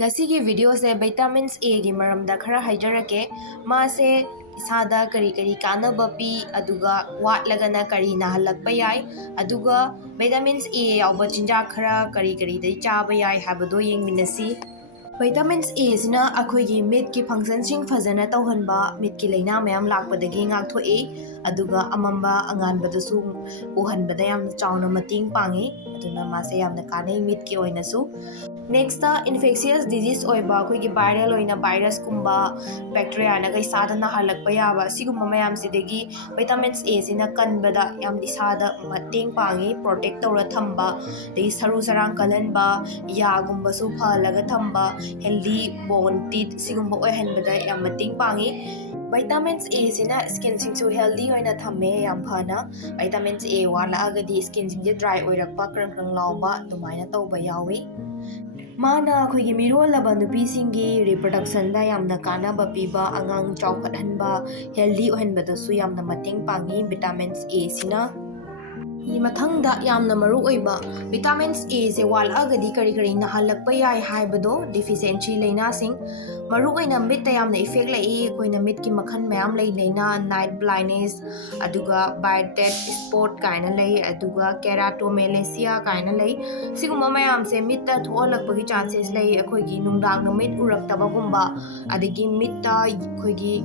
Ngasigi video se vitamins A gi maramda khara haijarake mase isada kari kanaba pi aduga watlagana kari nahalakpa yai aduga vitamins A yauba chinjak khara kari dai chaba yai habado yengminasi. Vitamins A sina akhoigi meat ki function sing fazana tawhanba meat ki laina mayam lakpadagi ngakthoi aduga amamba anganbadasu uhanbada yam chawna mating pangi aduna mase yamna kanai meat ki oinasu. Next, infectious disease oiba akhoi viral oina virus kumba bacteria na gai sada nahalakpa yaba sigumba mayam sidagi vitamins A sina kanbada yam isada mateng pangi protect tawra thamba dei saru sarang kalanba ya gumba su phalaga thamba healthy bone teeth sigumba oihanbada yam mateng pangi. Vitamins A sina skin singsu healthy oina thamme yam phana vitamins A wala agadi skin singje dry oirakpa krang lawba dumaina tawba yawi. Mana akhoi mirolaba nupi singi reproduction da yamna kanaba piba angang chawkhathanba healthy ohanbadasu yamna mateng pangi vitamins A sina. Mathangda yamna maru oiba vitamins A se walagadi kari nahalakpa yai haibado deficiency laina sing maru oina mit ta yamna effect lai koina mit ki makhan mayam lai laina night blindness aduga bite spot kaina lai aduga keratomalacia kaina lai siguma mayam se mit ta tholakpa gi chances lai akhoi gi nungdang na mit uraktaba gumba adigi mit ta khoi gi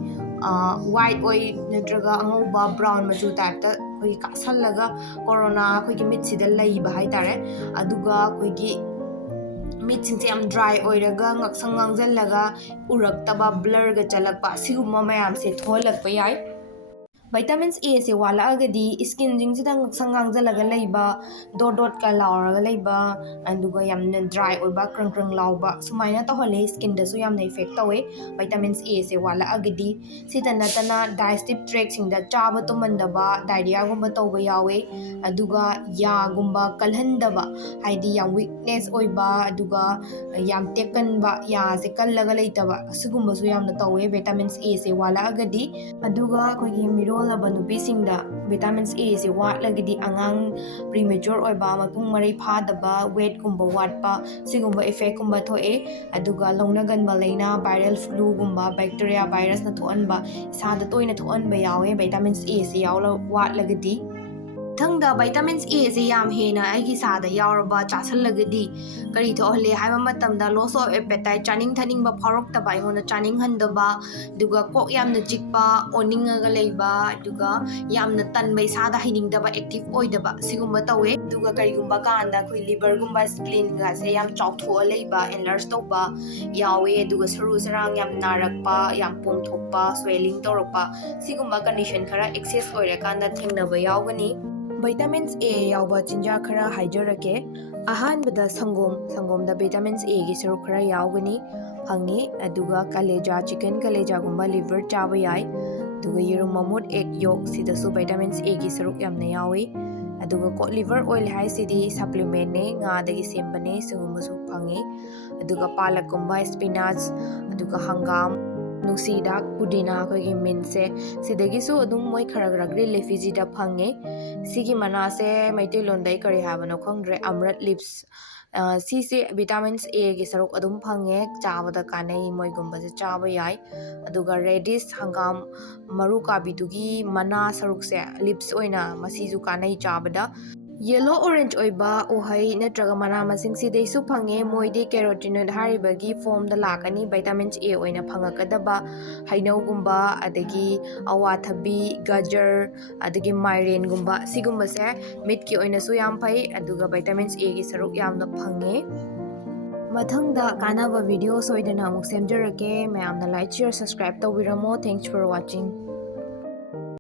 white oi natraga angauba brown machu type ta khoi kasallaga corona khoi gi mit sida lai ba hai tare aduga khoi gi meat singse am dry oiraga ngaksang ngangjallaga uraktaba blur ga chalakpa sigumma mayam se tholakpa yai. Vitamins A se wala agadi skin jingsida ngaksang ngangjallaga leiba dot ka lauraga leiba aduga yamna dry oiba krang lauba sumaina tawhale skin da su yamna effect tawe vitamins A se wala agadi sida natana digestive tract singda chaba tumandaba diarrhea gumba tawba yawe aduga ya gumba kalhandaba haidi yam weakness oiba aduga yam tekanba ya se kallaga leitaba sigumba su yamna tawe vitamins A se wala agadi aduga khoi mirol nupi singda vitamins A se watlagidi angang premature oiba mapung marai phadaba weight gumba watpa sigumba effect gumba thoe aduga longnaganba laina viral flu gumba bacteria virus na thoanba isada toina thoanba yawe vitamins A se yawla watlagadi. Thangda vitamins A se yam hena aigi sada yauraba chasallagadi kari thohle haiba matamda loss of appetite chaning thaning ba phorok ta bai hona chaning handaba duga kok yamna chikpa oningaga leiba duga yamna tanbai sada hiningdaba active oidaba sigumba tawe duga karigumba kanda khoi liver gumba spleen ga se yam chawtho leiba enlarge tawba yawe duga saru sarang yam narakpa yam pongthokpa swelling tawrakpa sigumba condition khara excess oirakanda thengnaba yawgani. Vitamins A yauba chinja khara haijarake ahanbada sangom da vitamins A gi saruk khara yaugani hangi aduga kaleja chicken kaleja gumba liver chaba yai aduga yerum mamut egg yolk sida su vitamins A gi saruk yamna yawi aduga ko liver oil hai sidi supplement ne nga dagi sembane singumusu phangi aduga palak gumba spinach aduga hangam nusida pudina khoi minse sidagisu adum moi khara green leafy ji da phange sigi mana se maite londai kari habano khongdre amrat lips si se vitamins A gi saruk adum phange chabada kanai moi gumba se chaba yai aduga radish hangam maru kabidugi mana saruk se lips oina masi ju kanai chabada yellow orange oiba ohai natraga mana masing sidai su phange moide carotenoid haribagi form da lakani vitamins A oina phangakadaba hainau gumba adagi awathabi gajar adagi myren gumba sigumba se meat ki oina su yam phai aduga vitamins A gi saruk yamna phange. Mathangda kanaba video soidana amuk semjarake mayamna like share subscribe tawbiramo. Thanks for watching.